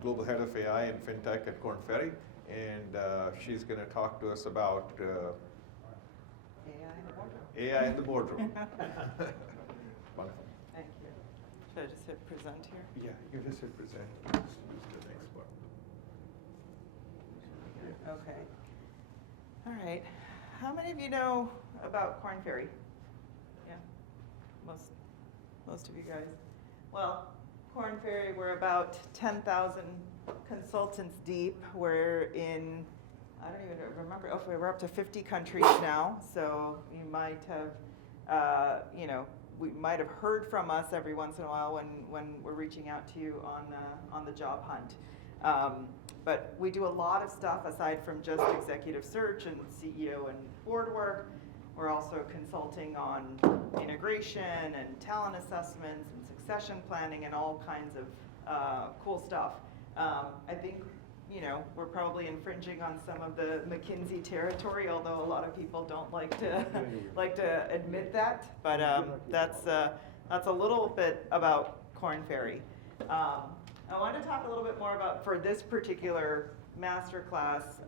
Global Head of AI and FinTech at Korn Ferry, and she's going to talk to us about AI in the boardroom. Wonderful. Thank you. Should I just hit present here? Yeah, you just hit present. Let's use the next one. Okay. All right. How many of you know about Korn Ferry? Yeah, most of you guys. Well, Korn Ferry, we're about 10,000 consultants deep. We're in, I don't even remember, we're up to 50 countries now. So you might have, we might have heard from us every once in a while when we're reaching out to you on the job hunt. But we do a lot of stuff aside from just executive search and CEO and board work. We're also consulting on integration and talent assessments and succession planning and all kinds of cool stuff. I think, we're probably infringing on some of the McKinsey territory, although a lot of people don't like to admit that. But that's a little bit about Korn Ferry. I wanted to talk a little bit more about, for this particular masterclass,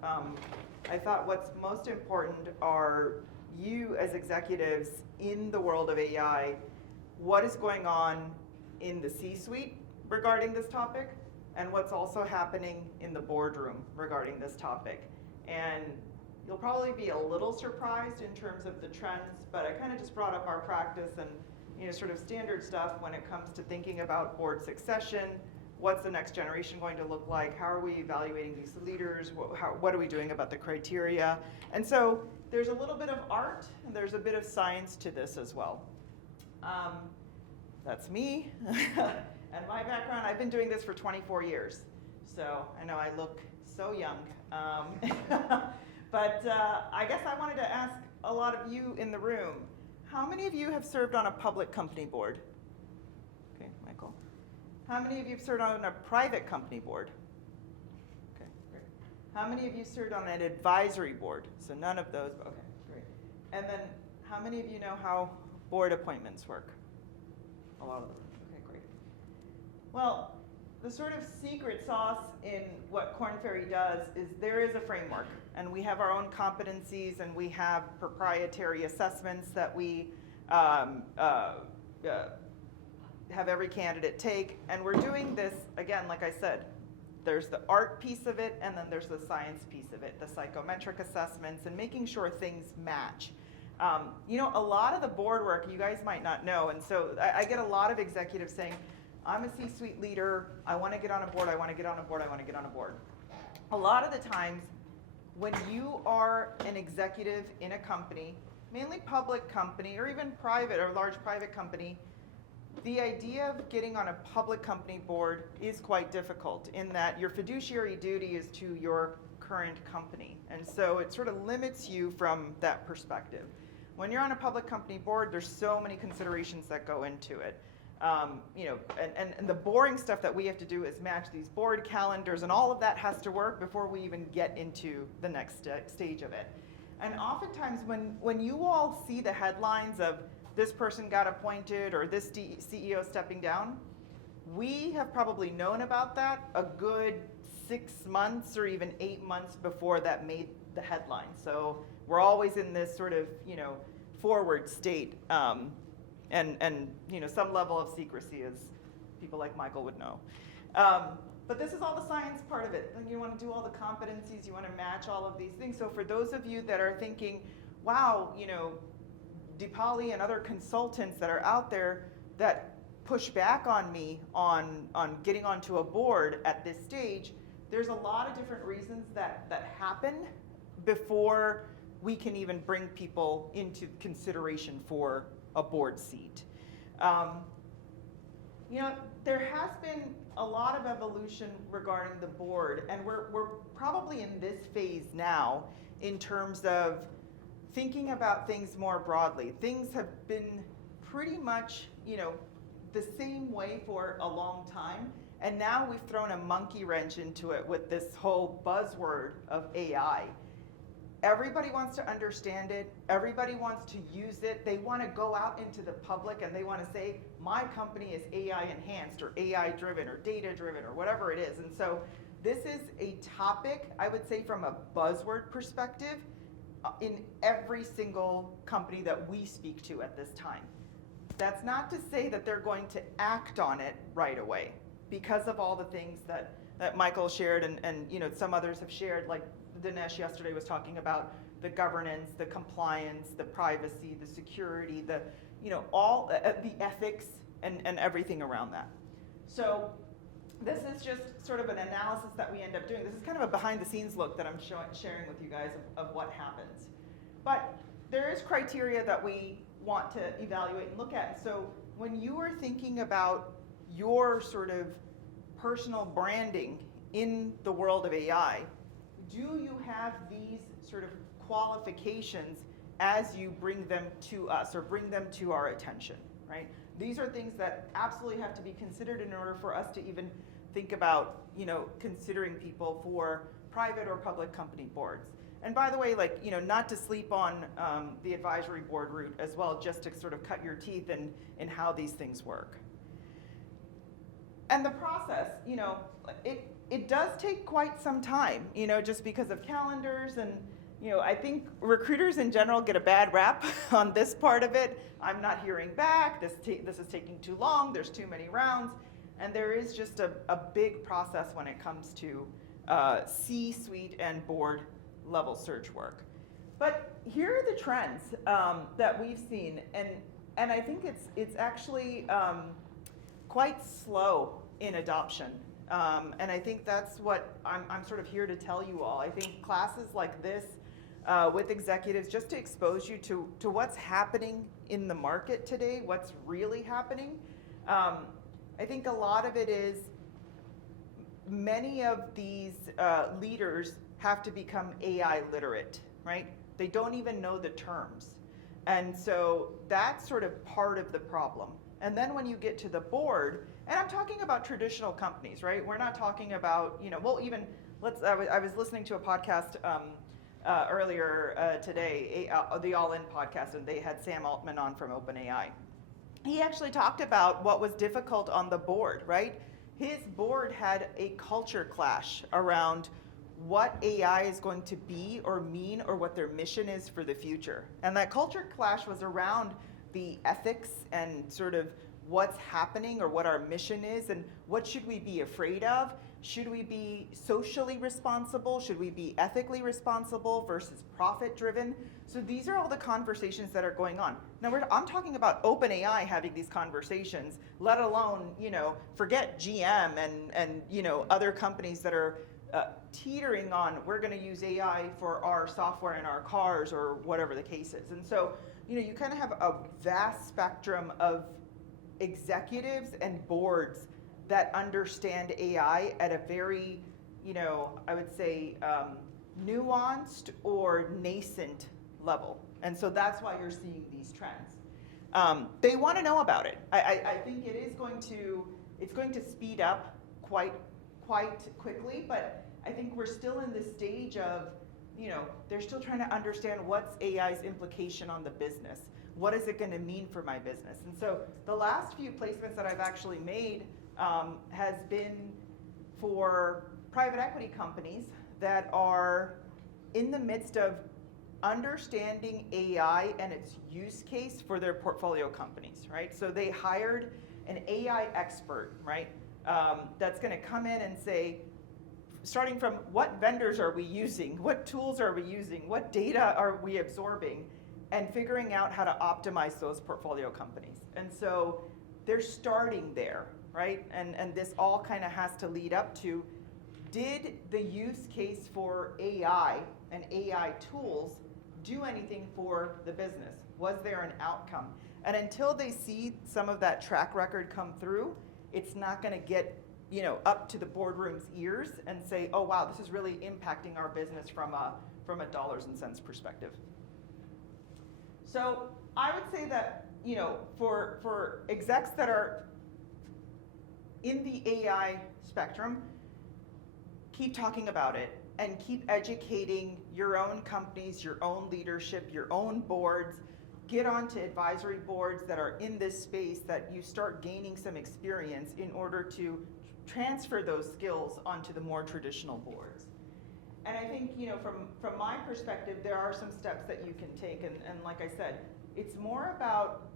I thought what's most important are you as executives in the world of AI, what is going on in the C-suite regarding this topic, and what's also happening in the boardroom regarding this topic. And you'll probably be a little surprised in terms of the trends, but I kind of just brought up our practice and sort of standard stuff when it comes to thinking about board succession. What's the next generation going to look like? How are we evaluating these leaders? What are we doing about the criteria? And so there's a little bit of art and there's a bit of science to this as well. That's me and my background. I've been doing this for 24 years. So I know I look so young. But I guess I wanted to ask a lot of you in the room, how many of you have served on a public company board? Okay, Michael. How many of you have served on a private company board? Okay, great. How many of you served on an advisory board? So none of those, okay, great. And then how many of you know how board appointments work? A lot of them, okay, great. Well, the sort of secret sauce in what Korn Ferry does is there is a framework, and we have our own competencies, and we have proprietary assessments that we have every candidate take, and we're doing this, again, like I said, there's the art piece of it, and then there's the science piece of it, the psychometric assessments, and making sure things match. A lot of the board work you guys might not know, and so I get a lot of executives saying, I'm a C-suite leader, I want to get on a board, I want to get on a board, I want to get on a board. A lot of the times, when you are an executive in a company, mainly public company, or even private or large private company, the idea of getting on a public company board is quite difficult in that your fiduciary duty is to your current company. And so it sort of limits you from that perspective. When you're on a public company board, there's so many considerations that go into it. And the boring stuff that we have to do is match these board calendars, and all of that has to work before we even get into the next stage of it. And oftentimes when you all see the headlines of this person got appointed or this CEO stepping down, we have probably known about that a good 6 months or even 8 months before that made the headline. So we're always in this sort of, forward state. And some level of secrecy, as people like Michael would know. But this is all the science part of it. And you want to do all the competencies, you want to match all of these things. So for those of you that are thinking, wow, Depali and other consultants that are out there that push back on me on getting onto a board at this stage, there's a lot of different reasons that happen before we can even bring people into consideration for a board seat. There has been a lot of evolution regarding the board, and we're probably in this phase now in terms of thinking about things more broadly. Things have been pretty much, the same way for a long time, and now we've thrown a monkey wrench into it with this whole buzzword of AI. everybody wants to understand it. Everybody wants to use it. They want to go out into the public and they want to say, my company is AI enhanced or AI driven or data driven or whatever it is. And so this is a topic, I would say from a buzzword perspective, in every single company that we speak to at this time. That's not to say that they're going to act on it right away because of all the things that Michael shared and you know, some others have shared, like Dinesh yesterday was talking about the governance, the compliance, the privacy, the security, the, you know, all the ethics and everything around that. So this is just sort of an analysis that we end up doing. This is kind of a behind the scenes look that I'm sharing with you guys of what happens. But there is criteria that we want to evaluate and look at. So when you are thinking about your sort of personal branding in the world of AI, do you have these sort of qualifications as you bring them to us or bring them to our attention, right? These are things that absolutely have to be considered in order for us to even think about, you know, considering people for private or public company boards. And by the way, like, you know, not to sleep on the advisory board route as well, just to sort of cut your teeth in how these things work. And the process, you know, it does take quite some time, you know, just because of calendars and, you know, I think recruiters in general get a bad rap on this part of it. I'm not hearing back, this is taking too long, there's too many rounds, and there is just a big process when it comes to C-suite and board level search work. But here are the trends that we've seen, and I think it's actually quite slow in adoption. And I think that's what I'm sort of here to tell you all. I think classes like this with executives, just to expose you to what's happening in the market today, what's really happening. I think a lot of it is many of these leaders have to become AI literate, right? They don't even know the terms. And so that's sort of part of the problem. And then when you get to the board, and I'm talking about traditional companies, right? We're not talking about, you know, well, even, I was listening to a podcast earlier today, the All In podcast, and they had Sam Altman on from OpenAI. He actually talked about what was difficult on the board, right? His board had a culture clash around what AI is going to be or mean or what their mission is for the future. And that culture clash was around the ethics and sort of what's happening or what our mission is and what should we be afraid of? Should we be socially responsible? Should we be ethically responsible versus profit driven? So these are all the conversations that are going on. Now I'm talking about OpenAI having these conversations, let alone, you know, forget GM and you know, other companies that are teetering on, we're going to use AI for our software in our cars or whatever the case is. And so, you know, you kind of have a vast spectrum of executives and boards that understand AI at a very, you know, I would say nuanced or nascent level. And so that's why you're seeing these trends. They want to know about it. I think it's going to speed up quite quickly, but I think we're still in this stage of, you know, they're still trying to understand what's AI's implication on the business. What is it going to mean for my business? And so the last few placements that I've actually made has been for private equity companies that are in the midst of understanding AI and its use case for their portfolio companies, right? So they hired an AI expert, right? That's going to come in and say, starting from what vendors are we using, what tools are we using, what data are we absorbing, and figuring out how to optimize those portfolio companies. And so they're starting there, right? And this all kind of has to lead up to, did the use case for AI and AI tools do anything for the business? Was there an outcome? And until they see some of that track record come through, it's not going to get, you know, up to the boardroom's ears and say, oh wow, this is really impacting our business from a dollars and cents perspective. So I would say that, you know, for execs that are in the AI spectrum, keep talking about it, and keep educating your own companies, your own leadership, your own boards. Get onto advisory boards that are in this space, that you start gaining some experience in order to transfer those skills onto the more traditional boards. And I think, from my perspective, there are some steps that you can take, and like I said, it's more about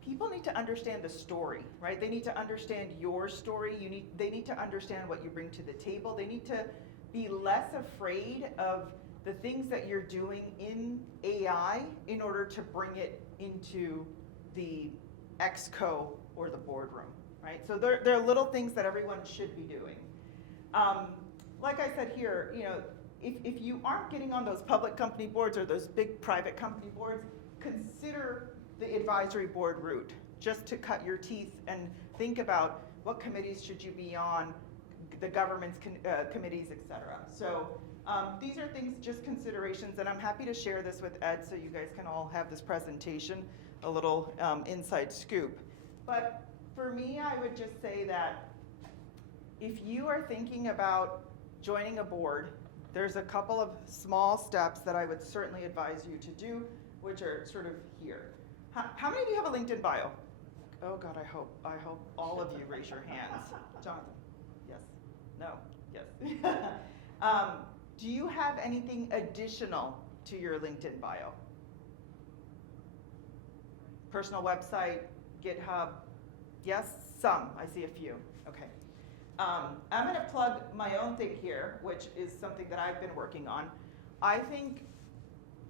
people need to understand the story, right? They need to understand your story. They need to understand what you bring to the table. They need to be less afraid of the things that you're doing in AI in order to bring it into the exco or the boardroom, right? So there are little things that everyone should be doing. Like I said here, if you aren't getting on those public company boards or those big private company boards, consider the advisory board route, just to cut your teeth and think about what committees should you be on, the government's committees, et cetera. So these are things, just considerations, and I'm happy to share this with Ed so you guys can all have this presentation, a little inside scoop. But for me, I would just say that if you are thinking about joining a board, there's a couple of small steps that I would certainly advise you to do, which are sort of here. How many of you have a LinkedIn bio? Oh God, I hope all of you raise your hands. Jonathan, yes, no, yes. Do you have anything additional to your LinkedIn bio? Personal website, GitHub? Yes, some, I see a few, okay. I'm gonna plug my own thing here, which is something that I've been working on. I think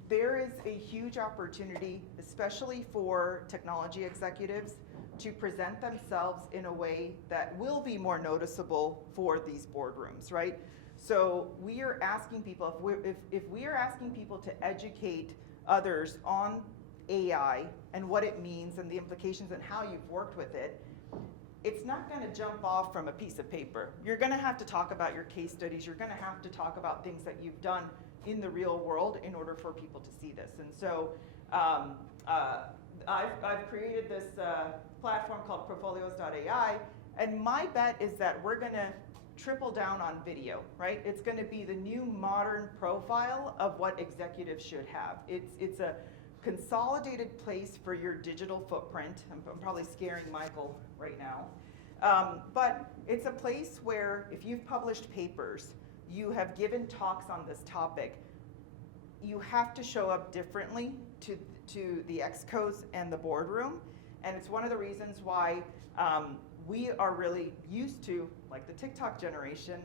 there is a huge opportunity, especially for technology executives, to present themselves in a way that will be more noticeable for these boardrooms, right? So we are asking people, if we are asking people to educate others on AI and what it means and the implications and how you've worked with it, it's not going to jump off from a piece of paper. You're going to have to talk about your case studies. You're going to have to talk about things that you've done in the real world in order for people to see this. And so I've created this platform called portfolios.ai, and my bet is that we're going to triple down on video, right? It's going to be the new modern profile of what executives should have. It's a consolidated place for your digital footprint. I'm probably scaring Michael right now. But it's a place where if you've published papers, you have given talks on this topic, you have to show up differently to the excos and the boardroom. And it's one of the reasons why we are really used to, like the TikTok generation,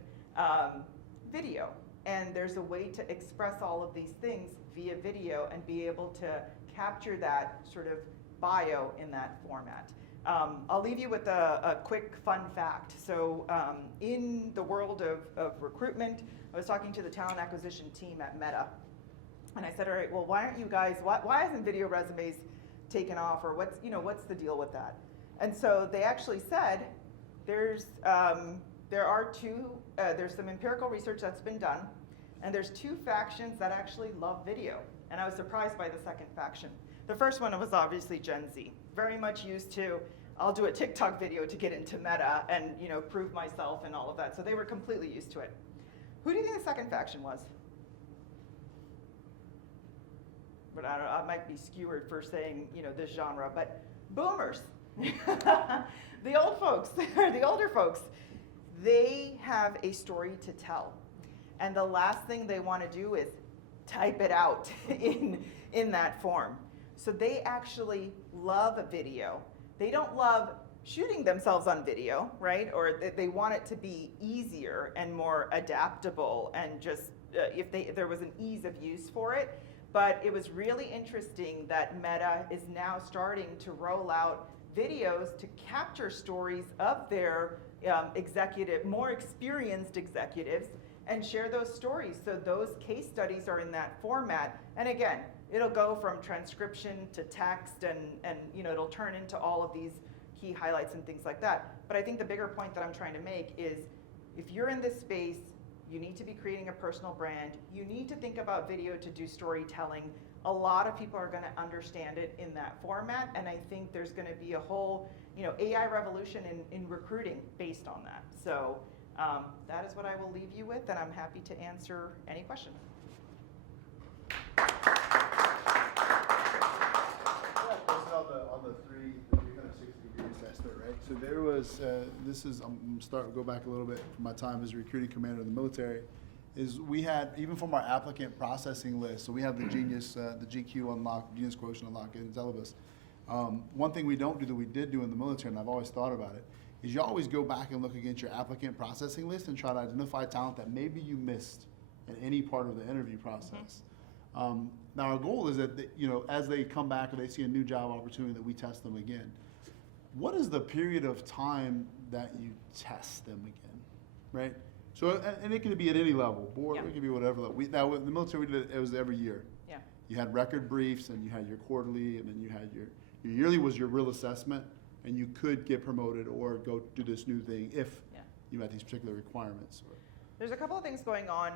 video. And there's a way to express all of these things via video and be able to capture that sort of bio in that format. I'll leave you with a quick fun fact. So in the world of recruitment, I was talking to the talent acquisition team at Meta. And I said, all right, well, why aren't you guys, why hasn't video resumes taken off, or what's the deal with that? And so they actually said, there's some empirical research that's been done, and there's two factions that actually love video. And I was surprised by the second faction. The first one was obviously Gen Z, very much used to, I'll do a TikTok video to get into Meta and prove myself and all of that. So they were completely used to it. Who do you think the second faction was? But I don't know, I might be skewered for saying this genre, but boomers. The old folks, the older folks, they have a story to tell. And the last thing they want to do is type it out in that form. So they actually love a video. They don't love shooting themselves on video, right? Or they want it to be easier and more adaptable, and just if there was an ease of use for it. But it was really interesting that Meta is now starting to roll out videos to capture stories of their more experienced executives and share those stories. So those case studies are in that format. And again, it'll go from transcription to text, and it'll turn into all of these key highlights and things like that. But I think the bigger point that I'm trying to make is, if you're in this space, you need to be creating a personal brand. You need to think about video to do storytelling. A lot of people are going to understand it in that format, and I think there's going to be a whole AI revolution in recruiting based on that. So That is what I will leave you with, and I'm happy to answer any questions. On the 360-degree assessment, right? So there was, go back a little bit from my time as a recruiting commander in the military, is we had, even from our applicant processing list, so we have the Genius, the GQ unlock, Genius Quotient unlock in Intelibus. One thing we don't do that we did do in the military, and I've always thought about it, is you always go back and look against your applicant processing list and try to identify talent that maybe you missed in any part of the interview process. Now our goal is that, as they come back or they see a new job opportunity, that we test them again. What is the period of time that you test them again, right? So, and it can be at any level, board, Yeah. it can be whatever level. Now with the military, we did it was every year. Yeah. You had record briefs, and you had your quarterly, and then you had your yearly was your real assessment, and you could get promoted or go do this new thing if you met these particular requirements. There's a couple of things going on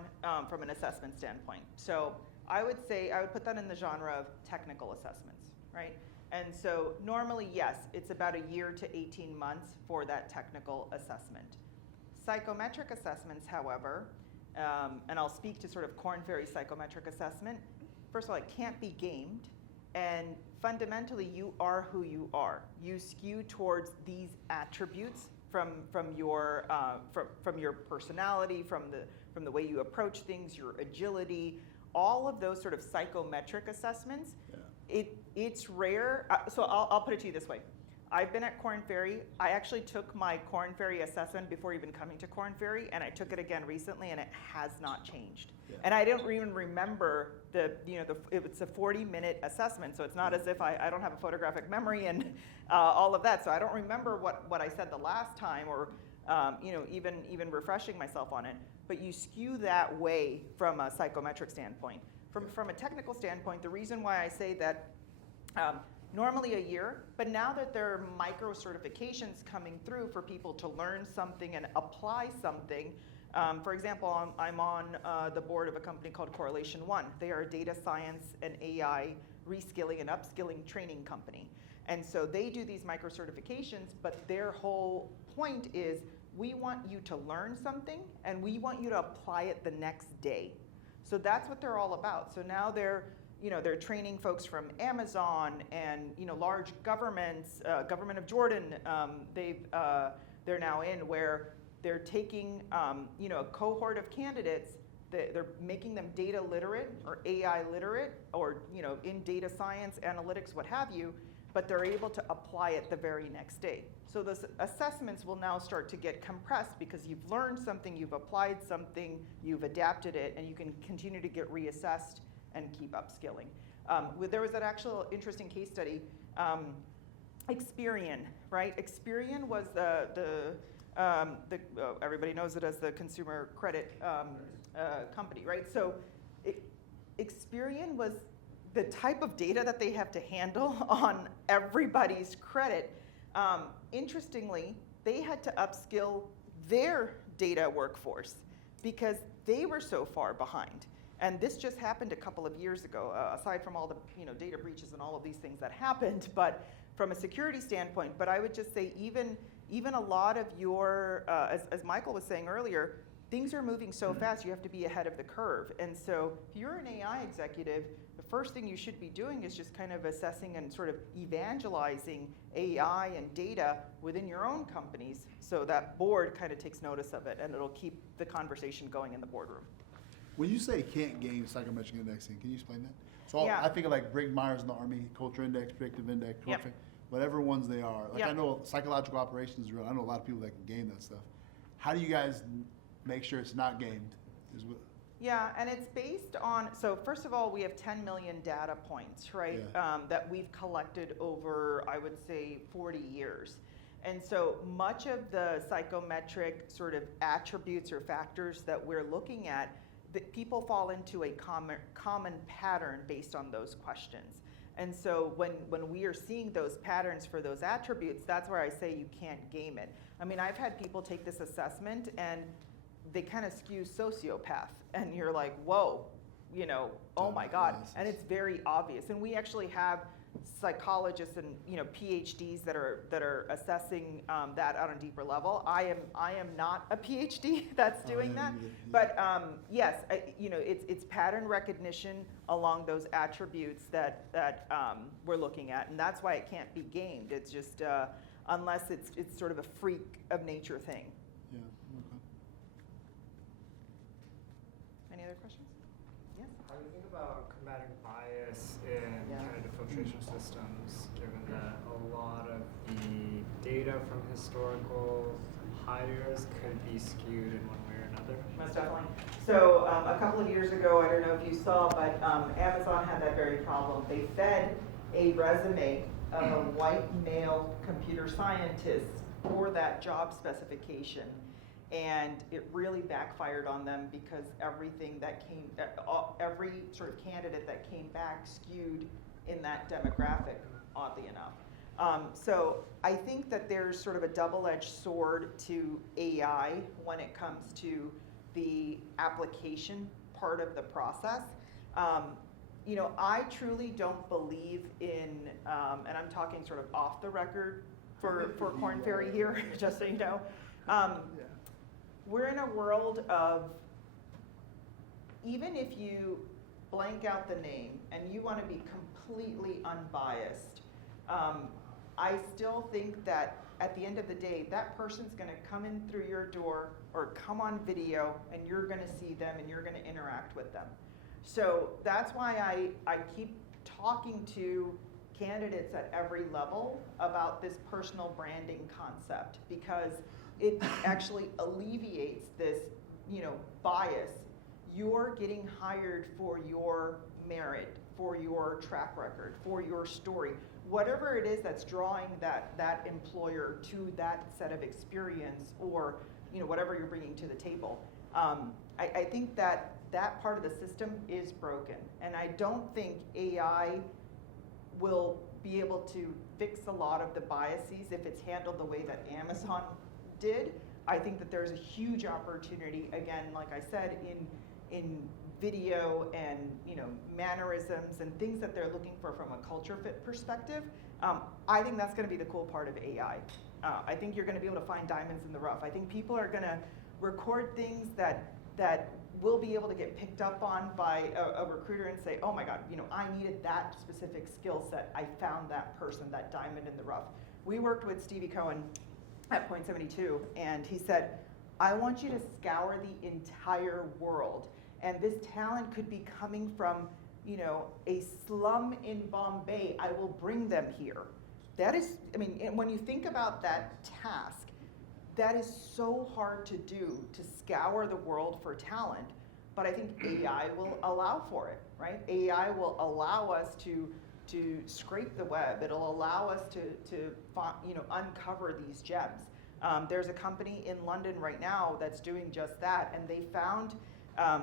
from an assessment standpoint. So I would put that in the genre of technical assessments, right? And so normally, yes, it's about a year to 18 months for that technical assessment. Psychometric assessments, however, and I'll speak to sort of Korn Ferry psychometric assessment. First of all, it can't be gamed, and fundamentally, you are who you are. You skew towards these attributes from your personality, from the way you approach things, your agility, all of those sort of psychometric assessments. Yeah. It's rare. So I'll put it to you this way. I've been at Korn Ferry. I actually took my Korn Ferry assessment before even coming to Korn Ferry, and I took it again recently, and it has not changed. Yeah. And I don't even remember it's a 40-minute assessment, so it's not as if I don't have a photographic memory and all of that. So I don't remember what I said the last time, or even refreshing myself on it. But you skew that way from a psychometric standpoint. From a technical standpoint, the reason why I say that. Normally a year, but now that there are micro certifications coming through for people to learn something and apply something, for example, I'm on the board of a company called Correlation One. They are a data science and AI reskilling and upskilling training company. And so they do these micro certifications, but their whole point is we want you to learn something and we want you to apply it the next day. So that's what they're all about. So now they're training folks from Amazon and large governments, government of Jordan. They're now in where they're taking a cohort of candidates. They're making them data literate or AI literate or in data science, analytics, what have you. But they're able to apply it the very next day. So those assessments will now start to get compressed because you've learned something, you've applied something, you've adapted it, and you can continue to get reassessed and keep upskilling. There was an actual interesting case study. Experian, right? Experian was everybody knows it as the consumer credit company, right? So Experian was the type of data that they have to handle on everybody's credit. Interestingly, they had to upskill their data workforce because they were so far behind. And this just happened a couple of years ago, aside from all the data breaches and all of these things that happened, but from a security standpoint. But I would just say even a lot of your, as Michael was saying earlier, things are moving so fast, you have to be ahead of the curve. And so if you're an AI executive, the first thing you should be doing is just kind of assessing and sort of evangelizing AI and data within your own companies so that board kind of takes notice of it and it'll keep the conversation going in the boardroom. When you say can't game psychometric indexing, can you explain that? So Yeah. I think of like Briggs-Myers in the Army, culture index, predictive index, Yep. whatever ones they are. Like Yep. I know psychological operations is real. I know a lot of people that can game that stuff. How do you guys make sure it's not gamed? Yeah, and it's based on, so first of all, we have 10 million data points, right, that we've collected over, I would say, 40 years. And so much of the psychometric sort of attributes or factors that we're looking at, that people fall into a common pattern based on those questions. And so when we are seeing those patterns for those attributes, that's where I say you can't game it. I mean, I've had people take this assessment and they kind of skew sociopath, and you're like, whoa, oh my God. And it's very obvious. And we actually have psychologists and PhDs that are assessing that on a deeper level. I am not a PhD that's doing that, but yes, it's pattern recognition along those attributes that we're looking at, and that's why it can't be gamed. It's just unless it's sort of a freak of nature thing. Yeah. Okay. Any other questions? Yes. How do you think about combating bias in candidate filtration systems, given that a lot of the data from historical hires could be skewed in one way or another? Most definitely. So a couple of years ago, I don't know if you saw, but Amazon had that very problem. They fed a resume of a white male computer scientist for that job specification. And it really backfired on them because everything that came, every sort of candidate that came back skewed in that demographic, oddly enough. So I think that there's sort of a double-edged sword to AI when it comes to the application part of the process. I truly don't believe in, and I'm talking sort of off the record for Korn Ferry here, just so you know. We're in a world of, even if you blank out the name and you want to be completely unbiased, I still think that at the end of the day, that person's going to come in through your door or come on video and you're going to see them and you're going to interact with them. So that's why I keep talking to candidates at every level about this personal branding concept, because it actually alleviates this, bias. You're getting hired for your merit, for your track record, for your story, whatever it is that's drawing that employer to that set of experience, or whatever you're bringing to the table. I think that part of the system is broken, and I don't think AI will be able to fix a lot of the biases if it's handled the way that Amazon did. I think that there's a huge opportunity, again, like I said, in video and mannerisms and things that they're looking for from a culture fit perspective. I think that's going to be the cool part of AI. I think you're going to be able to find diamonds in the rough. I think people are going to record things that will be able to get picked up on by a recruiter and say, oh my God, I needed that specific skill set. I found that person, that diamond in the rough. We worked with Stevie Cohen at Point 72, and he said, I want you to scour the entire world. And this talent could be coming from, a slum in Bombay. I will bring them here. That is, when you think about that task, that is so hard to do, to scour the world for talent. But I think AI will allow for it, right? AI will allow us to scrape the web. It'll allow us to uncover these gems. There's a company in London right now that's doing just that, and they found,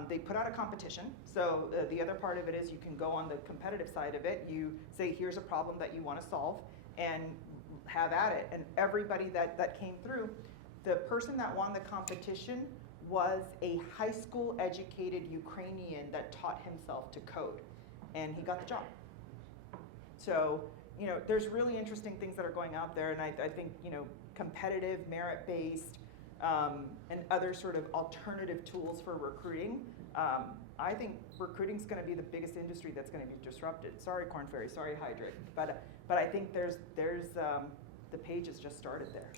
they put out a competition. So the other part of it is you can go on the competitive side of it. You say, here's a problem that you want to solve, and have at it. And everybody that came through, the person that won the competition was a high school educated Ukrainian that taught himself to code, and he got the job. So, there's really interesting things that are going out there, and I think, competitive, merit-based, and other sort of alternative tools for recruiting. I think recruiting's going to be the biggest industry that's going to be disrupted. Sorry, Korn Ferry, sorry, Hydrate, but I think there's the page has just started there.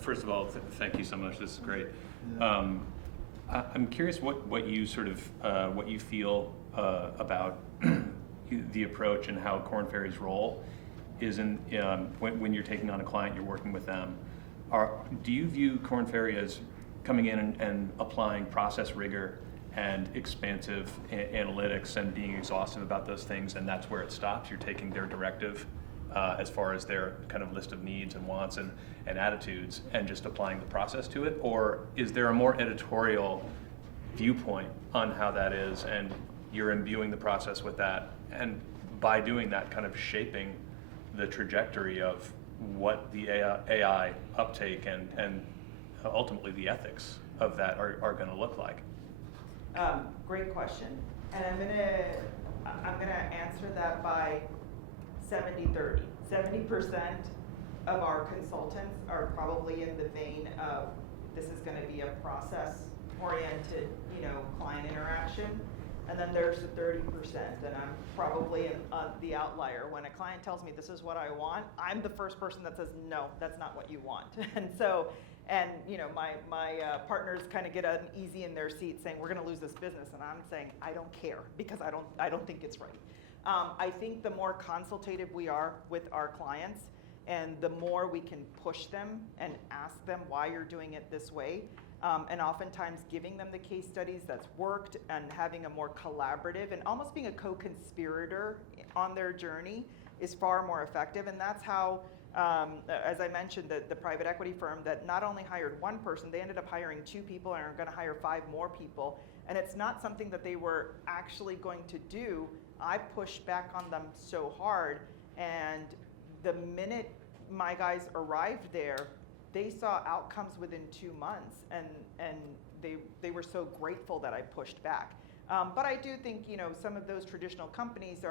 First of all, thank you so much. This is great. I'm curious what you sort of what you feel about the approach and how Korn Ferry's role is in when you're taking on a client, you're working with them. Do you view Korn Ferry as coming in and applying process rigor and expansive analytics and being exhaustive about those things, and that's where it stops? You're taking their directive as far as their kind of list of needs and wants and attitudes, and just applying the process to it? Or is there a more editorial viewpoint on how that is, and you're imbuing the process with that, and by doing that, kind of shaping the trajectory of what the AI uptake and ultimately the ethics of that are going to look like? Great question. And I'm gonna answer that by 70-30. 70% of our consultants are probably in the vein of this is gonna be a process-oriented, client interaction. And then there's the 30%, and I'm probably the outlier. When a client tells me this is what I want, I'm the first person that says, no, that's not what you want. And so, my partners kind of get uneasy in their seat saying, we're gonna lose this business. And I'm saying, I don't care, because I don't think it's right. I think the more consultative we are with our clients, and the more we can push them and ask them why you're doing it this way, and oftentimes giving them the case studies that's worked and having a more collaborative and almost being a co-conspirator on their journey is far more effective. And that's how, as I mentioned, the private equity firm that not only hired one person, they ended up hiring 2 people and are going to hire 5 more people. And it's not something that they were actually going to do. I pushed back on them so hard, and the minute my guys arrived there, they saw outcomes within 2 months, and they were so grateful that I pushed back. But I do think some of those traditional companies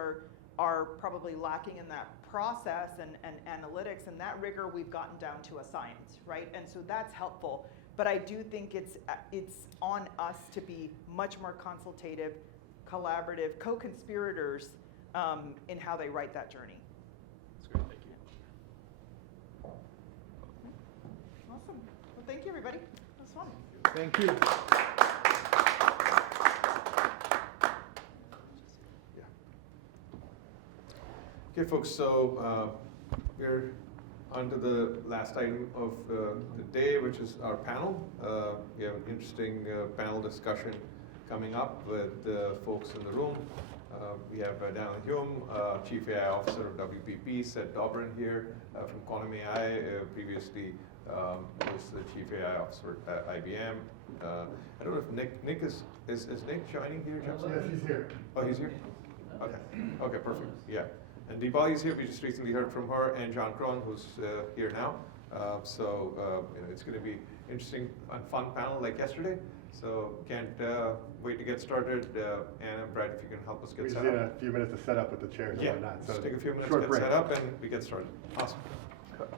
are probably lacking in that process and analytics, and that rigor we've gotten down to a science, right? And so that's helpful. But I do think it's on us to be much more consultative, collaborative, co-conspirators in how they write that journey. That's great, thank you. Awesome. Well, thank you, everybody. That was fun. Thank you. Okay, folks, so we're on to the last item of the day, which is our panel. We have an interesting panel discussion coming up with the folks in the room. We have Daniel Hume, Chief AI Officer of WPP, Seth Dobrin here from Quantum AI, previously was the Chief AI Officer at IBM. I don't know if Nick is Nick joining here? Yes, he's here. Oh, he's here? Okay, okay, perfect, yeah. And Depali is here, we just recently heard from her, and John Crone, who's here now. It's going to be interesting and fun panel like yesterday. So can't wait to get started. Anna, Brad, if you can help us get set up. We just need a few minutes to set up with the chairs and Yeah, whatnot. just So take a few minutes, short get break. set up, and we get started. Awesome.